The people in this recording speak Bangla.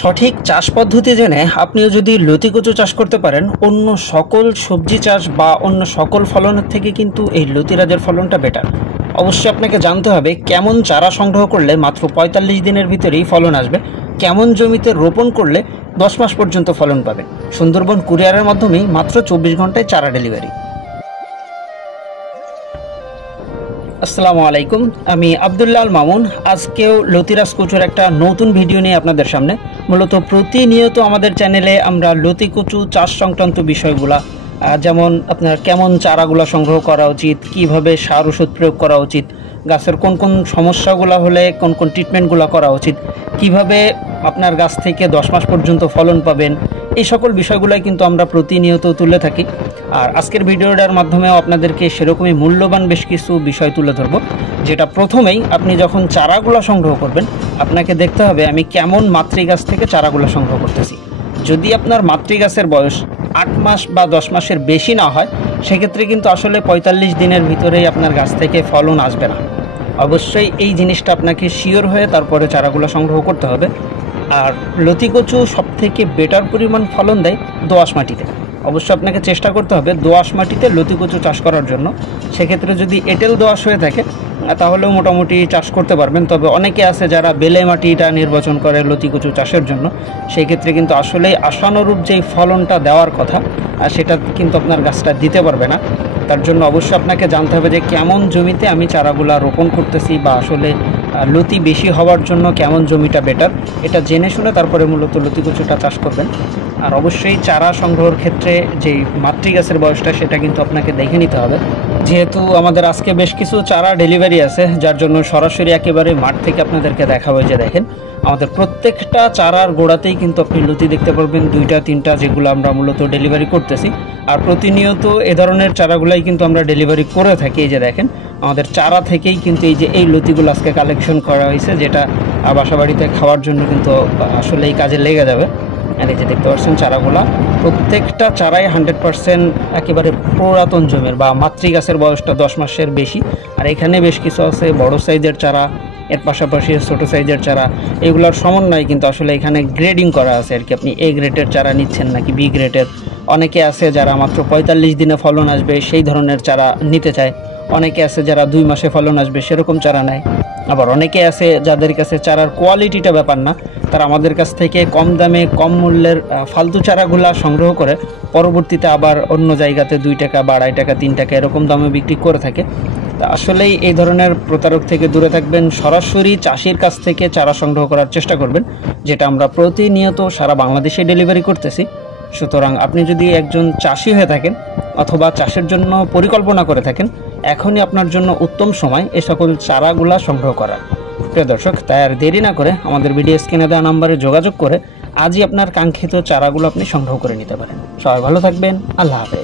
সঠিক চাষ পদ্ধতি জেনে আপনিও যদি লতি কচু চাষ করতে পারেন, অন্য সকল সবজি চাষ বা অন্য সকল ফলনের থেকে কিন্তু এই লতিরাজের ফলনটা বেটার। অবশ্যই আপনাকে জানতে হবে কেমন চারা সংগ্রহ করলে মাত্র ৪৫ দিনের ভিতরেই ফলন আসবে, কেমন জমিতে রোপণ করলে ১০ মাস পর্যন্ত ফলন পাবেন। সুন্দরবন কুরিয়ারের মাধ্যমেই মাত্র ২৪ ঘন্টায় চারা ডেলিভারি। আসসালামু আলাইকুম, আমি আব্দুল্লাহ আল মামুন। আজকেও লতিরাজ কচুর একটা নতুন ভিডিও নিয়ে আপনাদের সামনে। মূলত প্রতিনিয়ত আমাদের চ্যানেলে আমরা লতি কচু চাষ সংক্রান্ত বিষয়গুলা, যেমন আপনার কেমন চারাগুলো সংগ্রহ করা উচিত, কিভাবে সার ওষুধ প্রয়োগ করা উচিত, গাছের কোন কোন সমস্যাগুলো হলে কোন কোন ট্রিটমেন্টগুলো করা উচিত, কিভাবে আপনার গাছ থেকে ১০ মাস পর্যন্ত ফলন পাবেন, এই সকল বিষয়গুলোই কিন্তু আমরা প্রতিনিয়ত তুলে থাকি। আর আজকের ভিডিওটার মাধ্যমেও আপনাদেরকে সেরকমই মূল্যবান বেশ কিছু বিষয় তুলে ধরবো। যেটা প্রথমেই, আপনি যখন চারাগুলো সংগ্রহ করবেন আপনাকে দেখতে হবে আমি কেমন মাতৃগাছ থেকে চারাগুলো সংগ্রহ করতেছি। যদি আপনার মাতৃগাছের বয়স ৮ মাস বা ১০ মাসের বেশি না হয়, সেক্ষেত্রে কিন্তু আসলে ৪৫ দিনের ভিতরেই আপনার গাছ থেকে ফলন আসবে না। অবশ্যই এই জিনিসটা আপনাকে শিওর হয়ে তারপরে চারাগুলো সংগ্রহ করতে হবে। আর লতি কচু সবথেকে বেটার পরিমাণ ফলন দেয় দোআঁশ মাটিতে। অবশ্যই আপনাকে চেষ্টা করতে হবে দোআঁশ মাটিতে লতি কচু চাষ করার জন্য। সেক্ষেত্রে যদি এঁটেল দোআঁশ হয়ে থাকে তাহলেও মোটামুটি চাষ করতে পারবেন। তবে অনেকে আছে যারা বেলে মাটিটা নির্বাচন করে লতি কচু চাষের জন্য, সেই ক্ষেত্রে কিন্তু আসলেই আশানুরূপ যেই ফলনটা দেওয়ার কথা সেটা কিন্তু আপনার গাছটা দিতে পারবে না। তার জন্য অবশ্যই আপনাকে জানতে হবে যে কেমন জমিতে আমি চারাগুলা রোপণ করতেছি, বা আসলে লতি বেশি হওয়ার জন্য কেমন জমিটা বেটার, এটা জেনে শুনে তারপরে মূলত লতি কচুটা চাষ করবেন। আর অবশ্যই চারা সংগ্রহের ক্ষেত্রে যেই মাতৃগাছের বয়সটা সেটা কিন্তু আপনাকে দেখে নিতে হবে। যেহেতু আমাদের আজকে বেশ কিছু চারা ডেলিভারি আছে, যার জন্য সরাসরি একেবারে মাঠ থেকে আপনাদেরকে দেখাবো। যে দেখেন, আমাদের প্রত্যেকটা চারার গোড়াতেই কিন্তু আপনি লতি দেখতে পারবেন, ২টা ৩টা, যেগুলো আমরা মূলত ডেলিভারি করতেছি। আর প্রতিনিয়ত এ ধরনের চারাগুলাই কিন্তু আমরা ডেলিভারি করে থাকি। এই যে দেখেন, আমাদের চারা থেকেই কিন্তু এই লতিগুলো আজকে কালেকশন করা হয়েছে, যেটা বাসা বাড়িতে খাওয়ার জন্য কিন্তু আসলে এই কাজে লেগে যাবে। আর এই যে দেখতে পাচ্ছেন চারাগুলা, প্রত্যেকটা চারাই 100% একেবারে পুরাতন জমির বা মাতৃগাছের বয়সটা ১০ মাসের বেশি। আর এখানে বেশ কিছু আছে বড় সাইজের চারা, এর পাশাপাশি ছোটো সাইজের চারা, এগুলোর সমন্বয় কিন্তু আসলে এখানে গ্রেডিং করা আছে আর কি। আপনি এ গ্রেডের চারা নিচ্ছেন নাকি বি গ্রেডের। অনেকে আছে যারা মাত্র ৪৫ দিনে ফলন আসবে সেই ধরনের চারা নিতে চায়, অনেকে আছে যারা ২ মাসে ফলন আসবে সেরকম চারা নেয়। আবার অনেকে আছে যাদের কাছে চারার কোয়ালিটিটা ব্যাপার না, তারা আমাদের কাছ থেকে কম দামে কম মূল্যের ফালতু চারাগুলা সংগ্রহ করে পরবর্তীতে আবার অন্য জায়গাতে ২ টাকা বা ২.৫ টাকা ৩ টাকা এরকম দামে বিক্রি করে থাকে। তা আসলেই এই ধরনের প্রতারক থেকে দূরে থাকবেন, সরাসরি চাষির কাছ থেকে চারা সংগ্রহ করার চেষ্টা করবেন, যেটা আমরা প্রতিনিয়ত সারা বাংলাদেশে ডেলিভারি করতেছি। সুতরাং আপনি যদি একজন চাষি হয়ে থাকেন অথবা চাষের জন্য পরিকল্পনা করে থাকেন, এখনই আপনার জন্য উত্তম সময় এ সকল চারাগুলা সংগ্রহ করার। প্রিয় দর্শক, তাই আর দেরি না করে আমাদের ভিডিও স্ক্রিনে দেওয়া নাম্বারে যোগাযোগ করে আজই আপনার কাঙ্ক্ষিত চারাগুলো আপনি সংগ্রহ করে নিতে পারেন। সবাই ভালো থাকবেন, আল্লাহ হাফেজ।